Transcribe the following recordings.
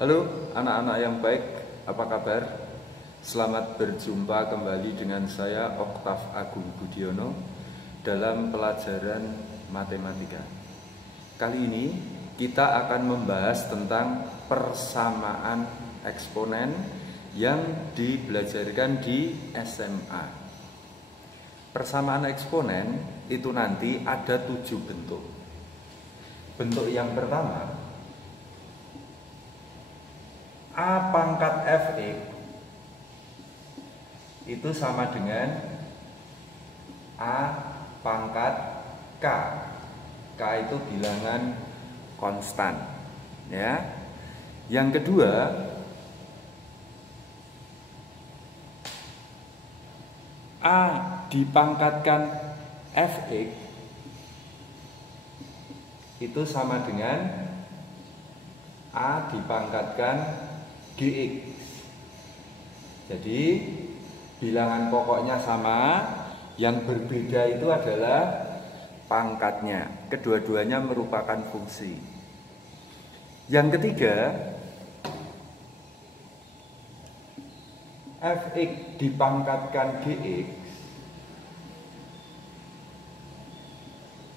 Halo anak-anak yang baik, apa kabar? Selamat berjumpa kembali dengan saya Oktav Agung Budiono dalam pelajaran matematika. Kali ini kita akan membahas tentang persamaan eksponen yang dibelajarkan di SMA. Persamaan eksponen itu nanti ada 7 bentuk. Bentuk yang pertama, A pangkat Fx itu sama dengan A pangkat K. K itu bilangan konstan, ya. Yang kedua, A dipangkatkan Fx itu sama dengan A dipangkatkan Gx. Jadi bilangan pokoknya sama, yang berbeda itu adalah pangkatnya. Kedua-duanya merupakan fungsi. Yang ketiga, Fx dipangkatkan Gx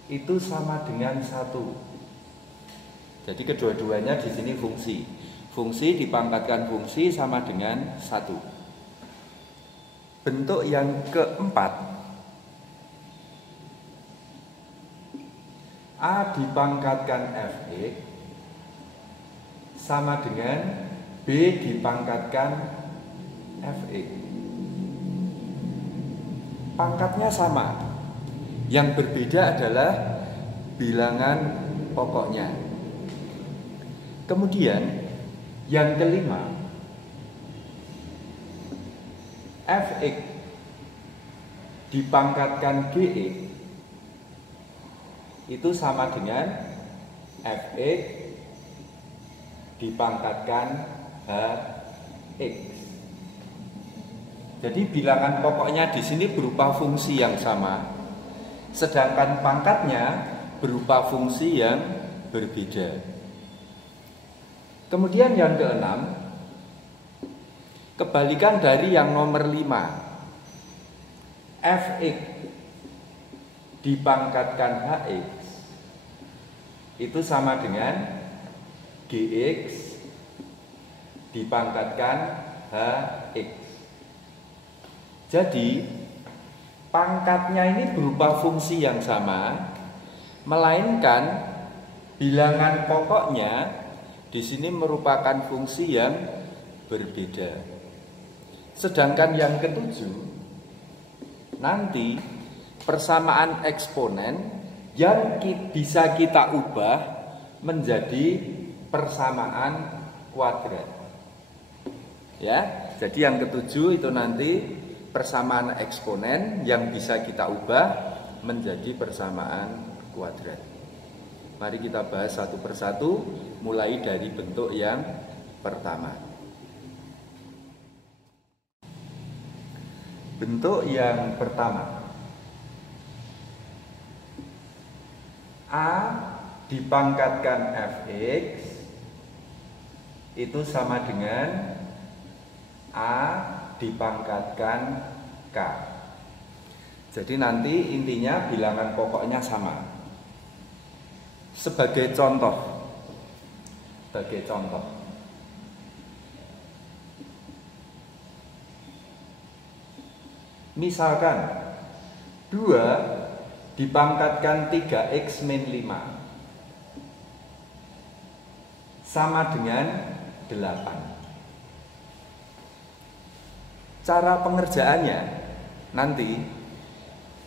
itu sama dengan 1. Jadi kedua-duanya di sini fungsi. Fungsi dipangkatkan fungsi sama dengan 1. Bentuk yang keempat, A dipangkatkan Fx sama dengan B dipangkatkan Fx. Pangkatnya sama. Yang berbeda adalah bilangan pokoknya. Kemudian yang kelima, Fx dipangkatkan Gx itu sama dengan Fx dipangkatkan Hx. Jadi bilangan pokoknya di sini berupa fungsi yang sama, sedangkan pangkatnya berupa fungsi yang berbeda. Kemudian yang keenam, kebalikan dari yang nomor 5. Fx dipangkatkan Hx itu sama dengan Gx dipangkatkan Hx. Jadi pangkatnya ini berupa fungsi yang sama, melainkan bilangan pokoknya di sini merupakan fungsi yang berbeda. Sedangkan yang ketujuh, nanti persamaan eksponen yang bisa kita ubah menjadi persamaan kuadrat. Ya, jadi yang ketujuh itu nanti persamaan eksponen yang bisa kita ubah menjadi persamaan kuadrat. Mari kita bahas satu persatu, mulai dari bentuk yang pertama. Bentuk yang pertama, A dipangkatkan Fx itu sama dengan A dipangkatkan K. Jadi nanti intinya bilangan pokoknya sama. Sebagai contoh, misalkan 2 dipangkatkan 3x min 5 sama dengan 8. Cara pengerjaannya nanti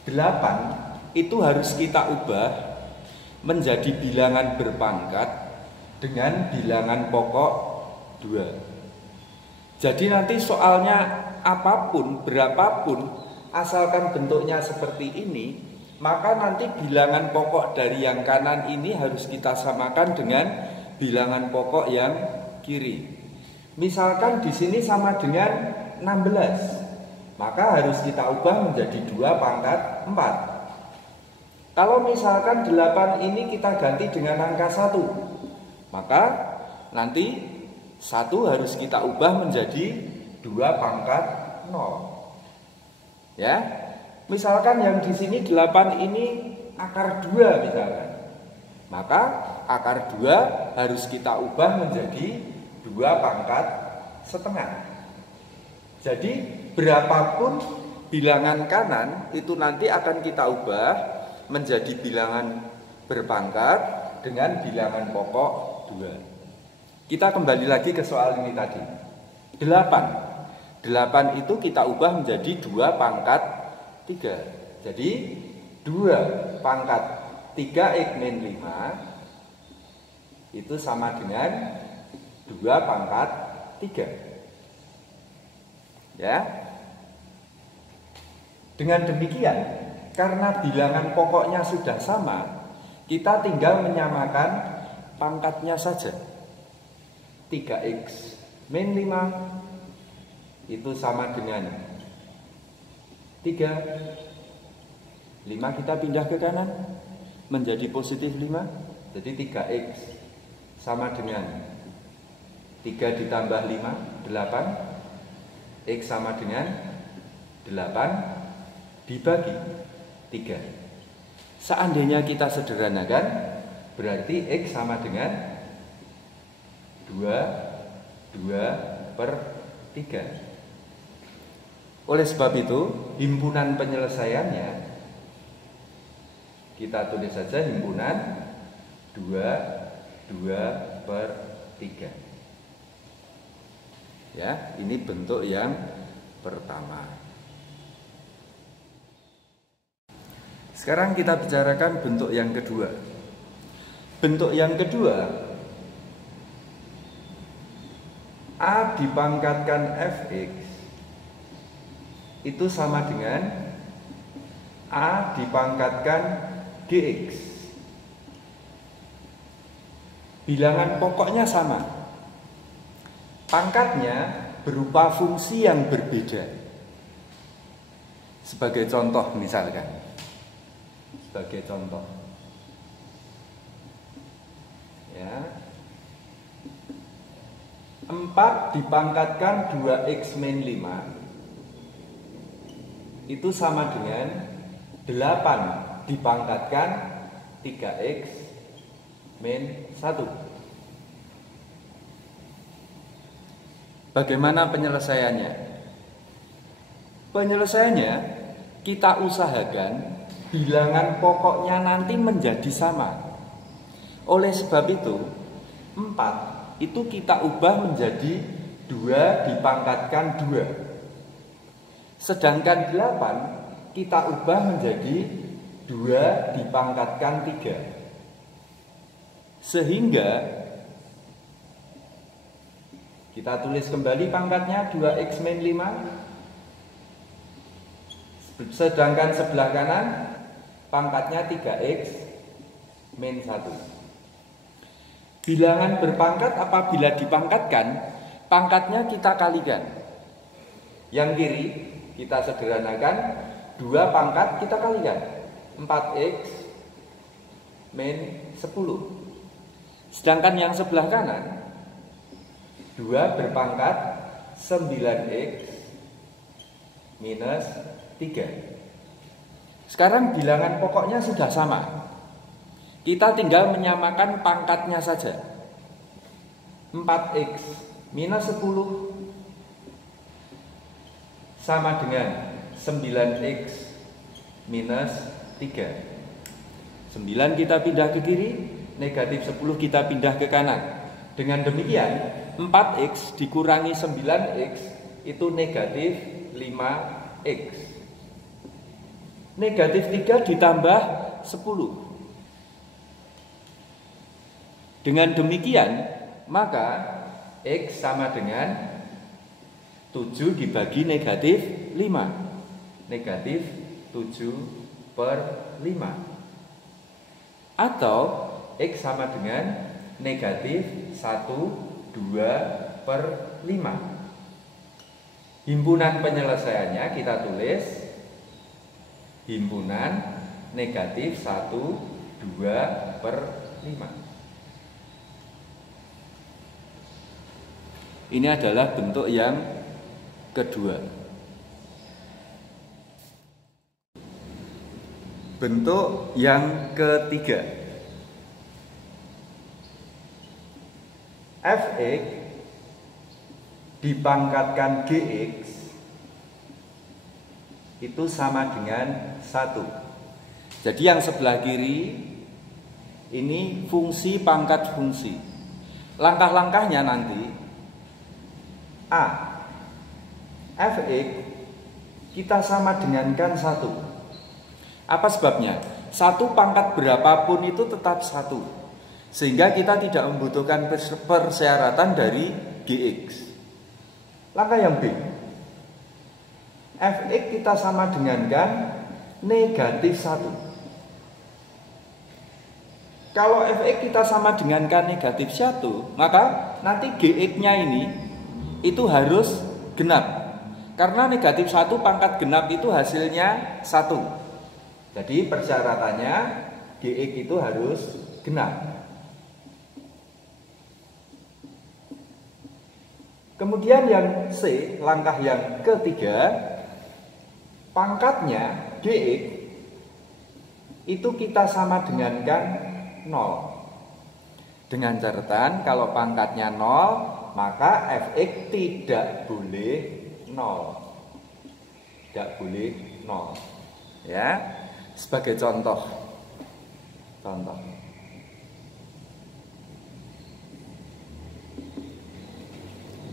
8 itu harus kita ubah menjadi bilangan berpangkat dengan bilangan pokok 2. Jadi nanti soalnya apapun, berapapun, asalkan bentuknya seperti ini, maka nanti bilangan pokok dari yang kanan ini harus kita samakan dengan bilangan pokok yang kiri. Misalkan di sini sama dengan 16, maka harus kita ubah menjadi 2 pangkat 4. Kalau misalkan 8 ini kita ganti dengan angka 1, maka nanti 1 harus kita ubah menjadi 2 pangkat 0. Ya. Misalkan yang di sini 8 ini akar 2 misalkan. Maka akar 2 harus kita ubah menjadi 2 pangkat setengah. Jadi berapapun bilangan kanan itu nanti akan kita ubah menjadi bilangan berpangkat dengan bilangan pokok 2. Kita kembali lagi ke soal ini tadi. 8 itu kita ubah menjadi 2 pangkat 3. Jadi 2 pangkat 3x min 5 itu sama dengan 2 pangkat 3. Ya. Dengan demikian, karena bilangan pokoknya sudah sama, kita tinggal menyamakan pangkatnya saja. 3x min 5 itu sama dengan 3. 5 kita pindah ke kanan menjadi positif 5. Jadi 3x sama dengan 3 ditambah 5, 8. X sama dengan 8 dibagi 3. Seandainya kita sederhanakan, berarti X sama dengan 2 per 3. Oleh sebab itu, himpunan penyelesaiannya kita tulis saja himpunan 2 per 3. Ya, ini bentuk yang pertama. Sekarang kita bicarakan bentuk yang kedua. Bentuk yang kedua, A dipangkatkan Fx itu sama dengan A dipangkatkan Gx. Bilangan pokoknya sama. Pangkatnya berupa fungsi yang berbeda. Sebagai contoh misalkan. Sebagai contoh. Ya. 4 dipangkatkan 2x min 5 itu sama dengan 8 dipangkatkan 3x min 1. Bagaimana penyelesaiannya? Penyelesaiannya kita usahakan bilangan pokoknya nanti menjadi sama. Oleh sebab itu 4 itu kita ubah menjadi 2 dipangkatkan 2. Sedangkan 8 kita ubah menjadi 2 dipangkatkan 3. Sehingga kita tulis kembali pangkatnya 2x min 5. Sedangkan sebelah kanan pangkatnya 3x min 1. Bilangan berpangkat apabila dipangkatkan, pangkatnya kita kalikan. Yang kiri kita sederhanakan, 2 pangkat kita kalikan. 4x min 10. Sedangkan yang sebelah kanan 2 berpangkat 9x minus 3. Sekarang bilangan pokoknya sudah sama. Kita tinggal menyamakan pangkatnya saja. 4x minus 10 sama dengan 9x minus 3. 9 kita pindah ke kiri, negatif 10 kita pindah ke kanan. Dengan demikian 4x dikurangi 9x itu negatif 5x. Negatif 3 ditambah 10. Dengan demikian maka x sama dengan 7 dibagi negatif 5. Negatif 7 per 5. Atau X sama dengan negatif 1, 2 per 5. Himpunan penyelesaiannya kita tulis himpunan negatif 1, 2 per 5. Ini adalah bentuk yang kedua. Bentuk yang ketiga, fx dipangkatkan gx itu sama dengan 1. Jadi yang sebelah kiri ini fungsi pangkat fungsi. Langkah-langkahnya nanti A, fx kita sama dengankan 1. Apa sebabnya? 1 pangkat berapapun itu tetap 1. Sehingga kita tidak membutuhkan persyaratan dari gx. Langkah yang B, fx kita sama dengankan negatif 1. Kalau fx kita sama dengankan negatif 1, maka nanti gx-nya ini itu harus genap. Karena negatif 1 pangkat genap itu hasilnya 1. Jadi persyaratannya gx itu harus genap. Kemudian yang C, langkah yang ketiga, pangkatnya gx itu kita sama dengankan 0. Dengan catatan kalau pangkatnya 0, maka fx tidak boleh 0. Tidak boleh 0. Ya. Sebagai contoh.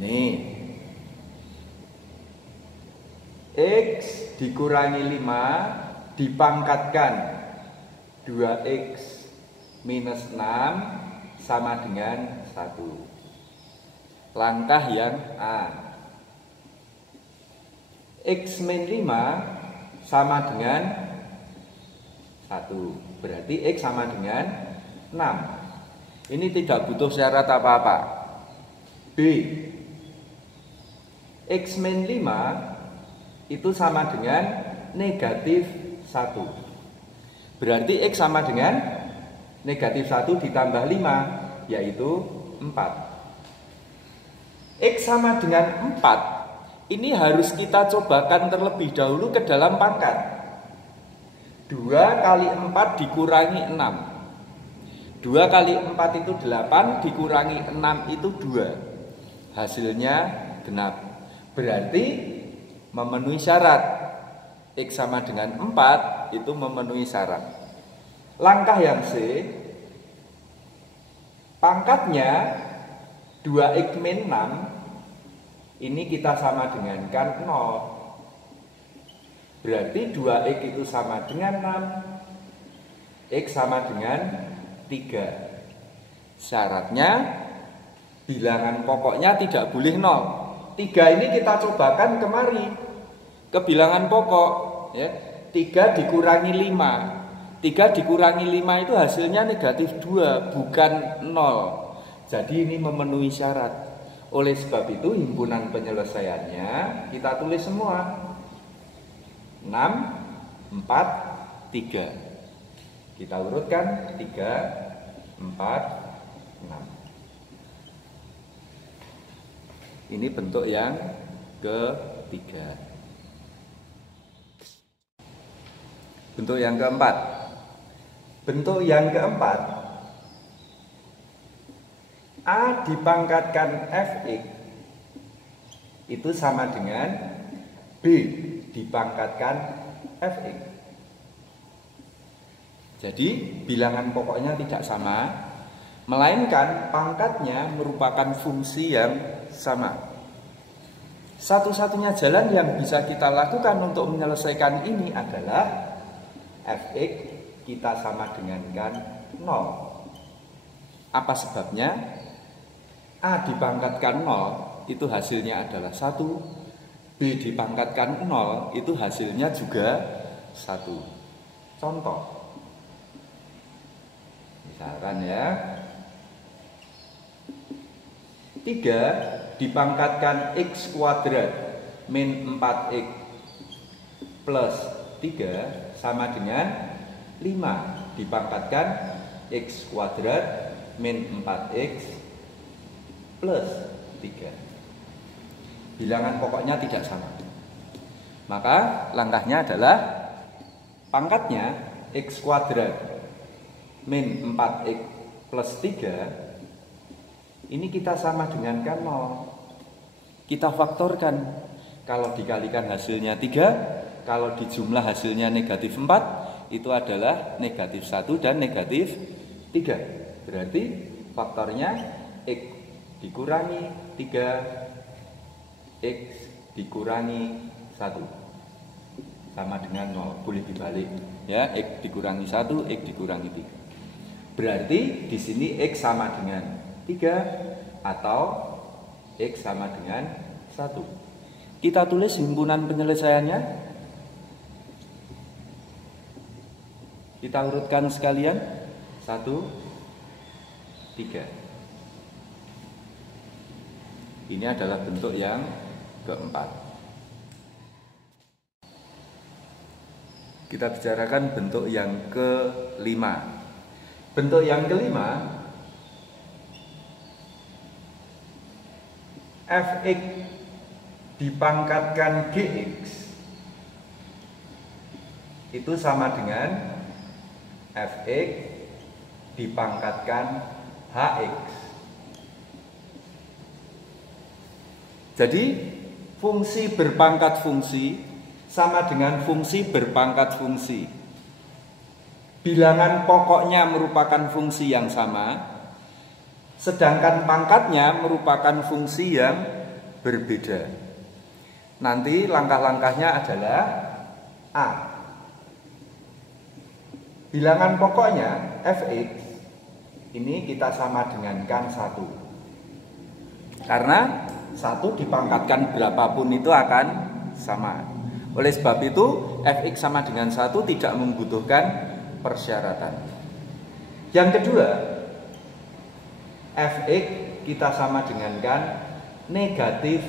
Nih. X dikurangi 5 dipangkatkan 2x minus 6 sama dengan 1. Langkah yang A. X min 5 sama dengan 1. Berarti X sama dengan 6. Ini tidak butuh syarat apa-apa. B, X min 5 itu sama dengan negatif 1. Berarti X sama dengan negatif 1 ditambah 5, yaitu 4. X sama dengan 4. Ini harus kita cobakan terlebih dahulu ke dalam pangkat. 2 kali 4 dikurangi 6. 2 kali 4 itu 8, dikurangi 6 itu 2. Hasilnya genap. Berarti memenuhi syarat. X sama dengan 4 itu memenuhi syarat. Langkah yang C, pangkatnya 2x min 6 ini kita sama dengankan 0. Berarti 2x itu sama dengan 6. X sama dengan 3. Syaratnya bilangan pokoknya tidak boleh 0. 3 ini kita cobakan kemari ke bilangan pokok ya. 3 dikurangi 5. 3 dikurangi 5 itu hasilnya negatif 2, bukan 0. Jadi ini memenuhi syarat. Oleh sebab itu himpunan penyelesaiannya kita tulis semua. 6, 4, 3. Kita urutkan 3, 4, 6. Ini bentuk yang ketiga. Bentuk yang keempat. Bentuk yang keempat, A dipangkatkan fx itu sama dengan B dipangkatkan fx. Jadi bilangan pokoknya tidak sama, melainkan pangkatnya merupakan fungsi yang sama. Satu-satunya jalan yang bisa kita lakukan untuk menyelesaikan ini adalah fx kita sama dengankan 0. Apa sebabnya? A dipangkatkan 0 itu hasilnya adalah 1. B dipangkatkan 0 itu hasilnya juga 1. Contoh. Misalkan ya, 3 dipangkatkan x kuadrat min 4x plus 3 sama dengan 5 dipangkatkan x kuadrat min 4x plus 3. bilangan pokoknya tidak sama. Maka langkahnya adalah pangkatnya X kuadrat min 4X plus 3 ini kita sama dengankan 0. Kita faktorkan. Kalau dikalikan hasilnya 3, kalau dijumlah hasilnya negatif 4, itu adalah negatif 1 dan negatif 3. Berarti faktornya X dikurangi 3, X dikurangi 1 sama dengan 0. Boleh dibalik ya, X dikurangi 1, X dikurangi 3. Berarti di sini X sama dengan 3 atau X sama dengan 1. Kita tulis himpunan penyelesaiannya. Kita urutkan sekalian 1, 3. Ini adalah bentuk yang keempat. Kita bicarakan bentuk yang kelima. Bentuk yang kelima, fx dipangkatkan gx itu sama dengan fx dipangkatkan hx. Jadi fungsi berpangkat fungsi sama dengan fungsi berpangkat fungsi. Bilangan pokoknya merupakan fungsi yang sama, sedangkan pangkatnya merupakan fungsi yang berbeda. Nanti langkah-langkahnya adalah A. Bilangan pokoknya fx ini kita sama dengankan 1. Karena 1 dipangkatkan berapapun itu akan sama. Oleh sebab itu fx sama dengan 1 tidak membutuhkan persyaratan. Yang kedua, fx kita sama dengankan negatif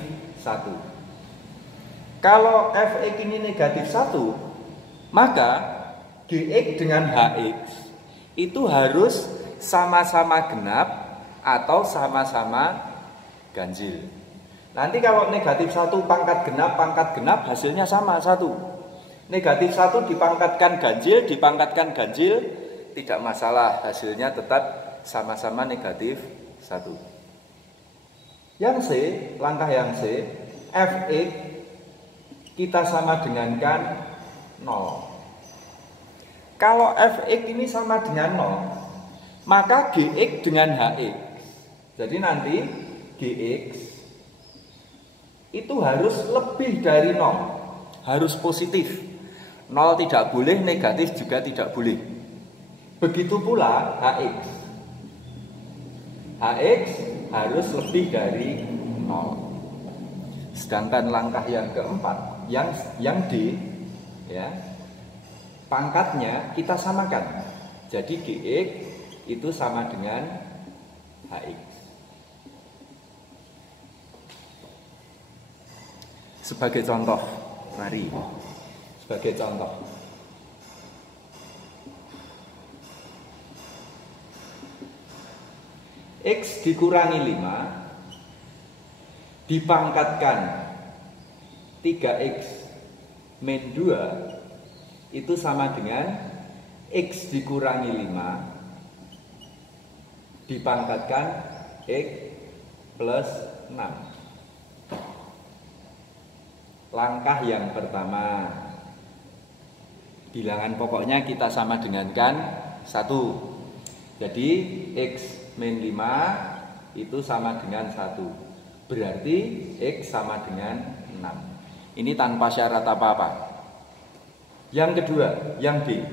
1. Kalau fx ini negatif 1, maka gx dengan hx itu harus sama-sama genap atau sama-sama ganjil. Nanti kalau negatif 1 pangkat genap hasilnya sama 1. Negatif 1 dipangkatkan ganjil, tidak masalah, hasilnya tetap sama-sama negatif 1. Yang C, langkah yang C, fx kita sama dengankan 0. Kalau fx ini sama dengan 0, maka gx dengan hx. Jadi nanti gx itu harus lebih dari 0, harus positif. 0 tidak boleh, negatif juga tidak boleh. Begitu pula hx. Hx harus lebih dari 0. Sedangkan langkah yang keempat, yang D, ya, pangkatnya kita samakan. Jadi gx itu sama dengan hx. Sebagai contoh, mari. Sebagai contoh, x dikurangi 5 dipangkatkan 3x min 2 itu sama dengan x dikurangi 5 dipangkatkan x plus 6. Langkah yang pertama, bilangan pokoknya kita sama dengankan 1. Jadi x min 5 itu sama dengan 1. Berarti x sama dengan 6. Ini tanpa syarat apa-apa. Yang kedua, yang B,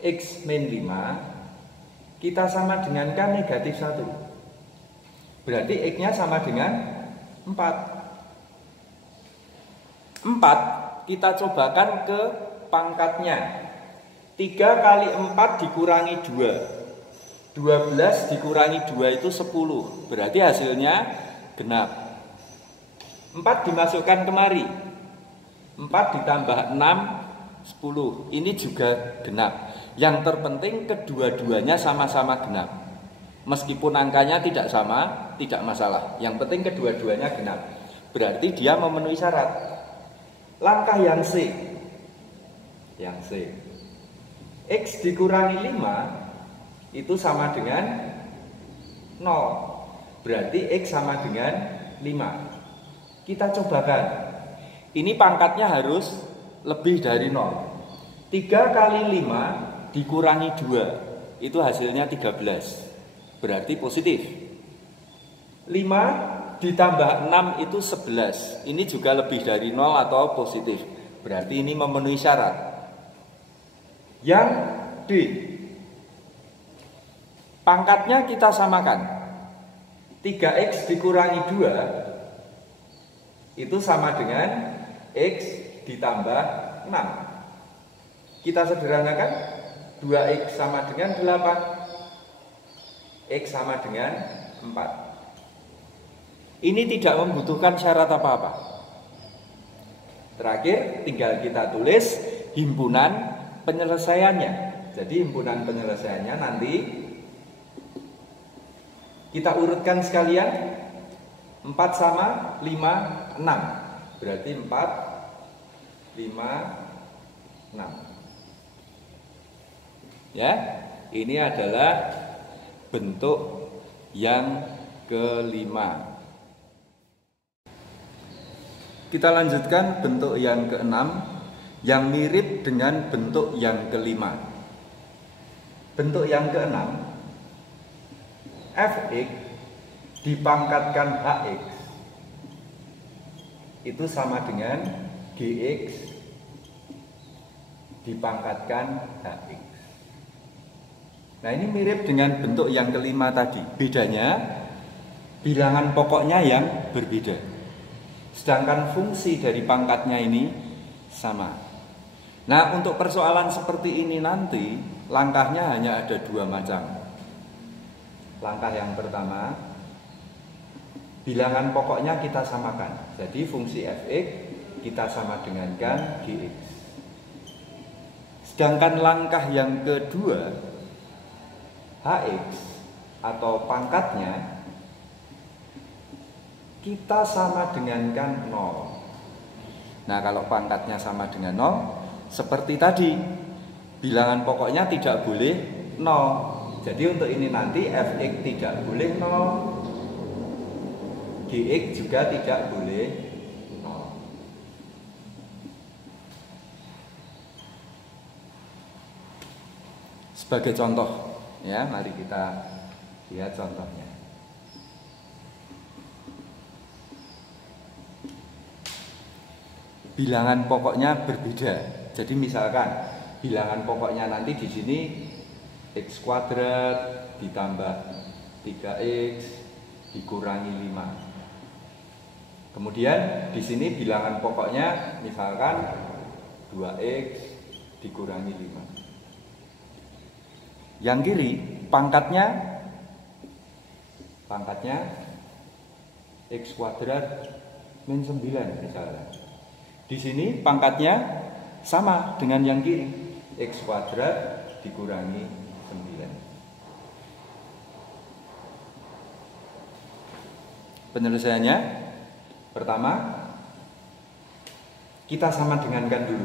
x min 5 kita sama dengankan negatif 1. Berarti x-nya sama dengan 4. 4 kita cobakan ke pangkatnya. 3 kali 4 dikurangi 2. 12 dikurangi 2 itu 10. Berarti hasilnya genap. 4 dimasukkan kemari. 4 ditambah 6, 10. Ini juga genap. Yang terpenting kedua-duanya sama-sama genap. Meskipun angkanya tidak sama, tidak masalah. Yang penting kedua-duanya genap. berarti dia memenuhi syarat. Langkah yang C, X dikurangi 5 itu sama dengan 0, berarti X sama dengan 5. Kita cobakan, ini pangkatnya harus lebih dari 0. 3 kali 5 dikurangi 2, itu hasilnya 13, berarti positif. 5 ditambah 6 itu 11, ini juga lebih dari 0 atau positif, berarti ini memenuhi syarat. Yang D, pangkatnya kita samakan, 3X dikurangi 2 itu sama dengan X ditambah 6. Kita sederhanakan, 2X sama dengan 8, X sama dengan 4. Ini tidak membutuhkan syarat apa-apa. Terakhir tinggal kita tulis himpunan penyelesaiannya. Jadi himpunan penyelesaiannya nanti kita urutkan sekalian, 4 sama 5, 6. Berarti 4, 5, 6. Ya, ini adalah bentuk yang kelima. Kita lanjutkan bentuk yang keenam yang mirip dengan bentuk yang kelima. Bentuk yang keenam, fx dipangkatkan hx itu sama dengan gx dipangkatkan hx. Nah, ini mirip dengan bentuk yang kelima tadi. Bedanya bilangan pokoknya yang berbeda. Sedangkan fungsi dari pangkatnya ini sama. Nah, untuk persoalan seperti ini nanti langkahnya hanya ada 2 macam. Langkah yang pertama, bilangan pokoknya kita samakan. Jadi fungsi fx kita sama dengankan gx. Sedangkan langkah yang kedua, hx atau pangkatnya kita sama dengankan 0. Nah, kalau pangkatnya sama dengan 0, seperti tadi, bilangan pokoknya tidak boleh 0. Jadi untuk ini nanti fx tidak boleh 0, gx juga tidak boleh 0. Sebagai contoh, ya, mari kita lihat contohnya. Bilangan pokoknya berbeda. Jadi misalkan bilangan pokoknya nanti di sini x kuadrat ditambah 3x dikurangi 5. Kemudian di sini bilangan pokoknya misalkan 2x dikurangi 5. Yang kiri pangkatnya x kuadrat min 9 misalnya. Di sini pangkatnya sama dengan yang kiri, x kuadrat dikurangi 9. Penyelesaiannya, pertama kita sama dengankan dulu,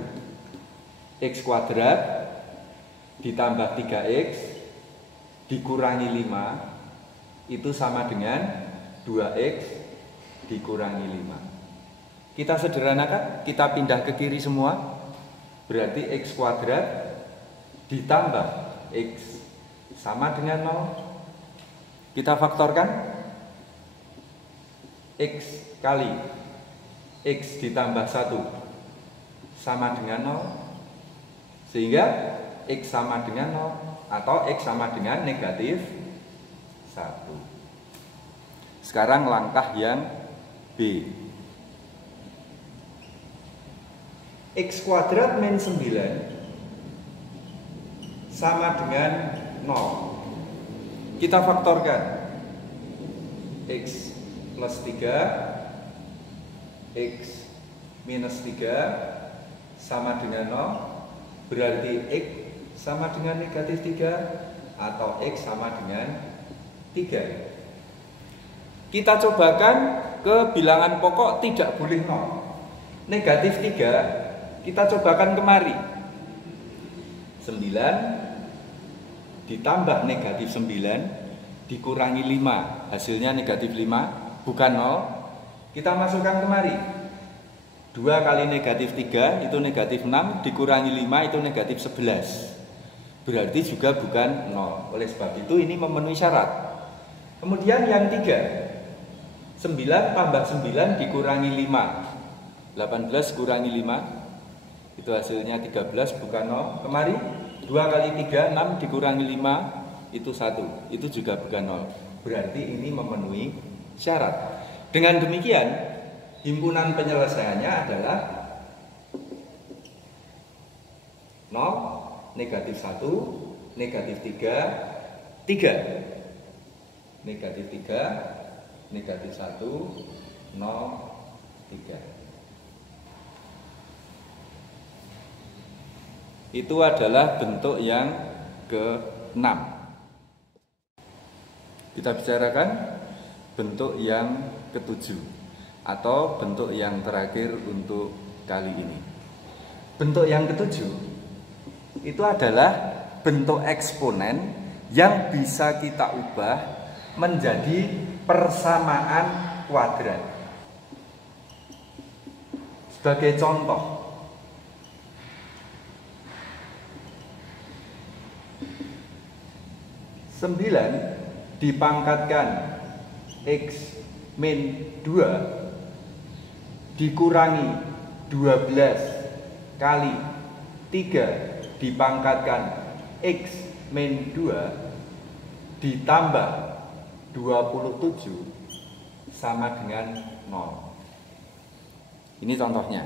x kuadrat ditambah 3x dikurangi 5 itu sama dengan 2x dikurangi 5. Kita sederhanakan, kita pindah ke kiri semua, berarti x kuadrat ditambah x sama dengan 0. Kita faktorkan, x kali x ditambah 1 sama dengan 0, sehingga x sama dengan 0 atau x sama dengan negatif 1. Sekarang langkah yang B, x kuadrat min 9 sama dengan 0. Kita faktorkan, x plus 3 x minus 3 sama dengan 0, berarti x sama dengan negatif 3 atau x sama dengan 3. Kita cobakan ke bilangan pokok tidak boleh 0. Negatif 3 kita cobakan kemari. 9 ditambah negatif 9 dikurangi 5, hasilnya negatif 5, bukan 0. Kita masukkan kemari. 2 kali negatif 3 itu negatif 6, dikurangi 5 itu negatif 11. Berarti juga bukan 0. Oleh sebab itu ini memenuhi syarat. Kemudian yang 3, 9 tambah 9 dikurangi 5, 18 kurangi 5 itu hasilnya 13, bukan 0. Kemari 2 kali 3, 6 dikurangi 5 itu 1, itu juga bukan 0. Berarti ini memenuhi syarat. Dengan demikian himpunan penyelesaiannya adalah 0, negatif 1, negatif 3, 3. Negatif 3, negatif 1, 0, 3. Itu adalah bentuk yang ke-6. Kita bicarakan bentuk yang ke-7 atau bentuk yang terakhir untuk kali ini. Bentuk yang ke-7 itu adalah bentuk eksponen yang bisa kita ubah menjadi persamaan kuadrat. Sebagai contoh, 9 dipangkatkan X min 2 dikurangi 12 kali 3 dipangkatkan X min 2 ditambah 27 sama dengan 0. Ini contohnya.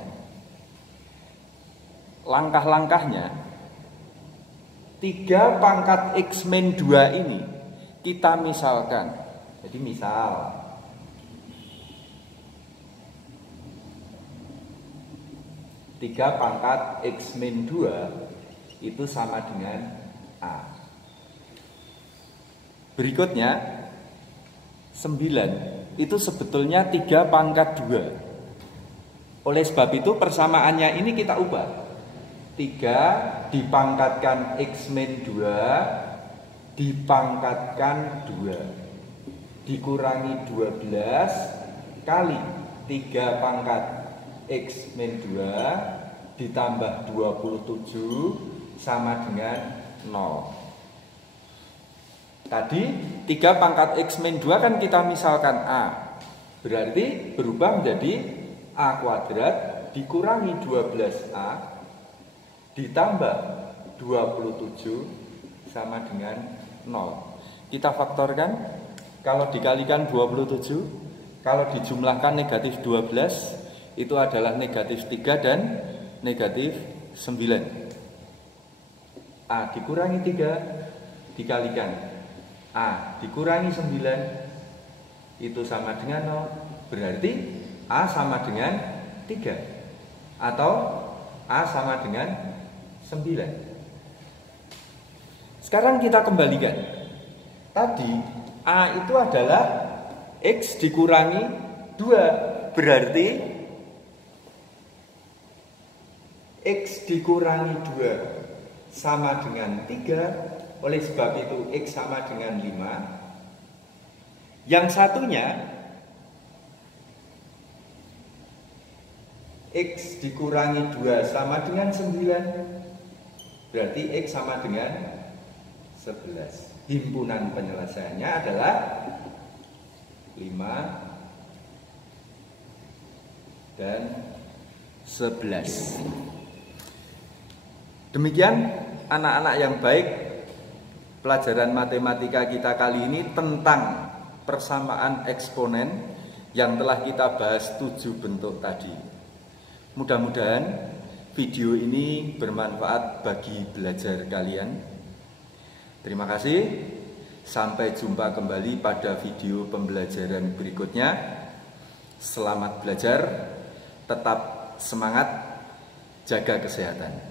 Langkah-langkahnya, 3 pangkat X min 2 ini kita misalkan. Jadi misal 3 pangkat X min 2 itu sama dengan A. Berikutnya 9 itu sebetulnya 3 pangkat 2. Oleh sebab itu persamaannya ini kita ubah. 3 dipangkatkan X min 2 dipangkatkan 2 dikurangi 12 kali 3 pangkat X min 2 ditambah 27 sama dengan 0. Tadi 3 pangkat X min 2 kan kita misalkan A. Berarti berubah menjadi A kuadrat dikurangi 12A ditambah 27 sama dengan 0. Kita faktorkan. Kalau dikalikan 27, kalau dijumlahkan negatif 12, itu adalah negatif 3 dan negatif 9. A dikurangi 3 dikalikan A dikurangi 9 itu sama dengan 0. Berarti A sama dengan 3 atau A sama dengan 9. Sekarang kita kembalikan. Tadi A itu adalah X dikurangi 2. Berarti X dikurangi 2 sama dengan 3. Oleh sebab itu X sama dengan 5. Yang satunya X dikurangi 2 sama dengan 9. Berarti X sama dengan 11. Himpunan penyelesaiannya adalah 5 dan 11. Demikian anak-anak yang baik, pelajaran matematika kita kali ini tentang persamaan eksponen yang telah kita bahas 7 bentuk tadi. Mudah-mudahan video ini bermanfaat bagi belajar kalian. Terima kasih. Sampai jumpa kembali pada video pembelajaran berikutnya. Selamat belajar, tetap semangat, jaga kesehatan.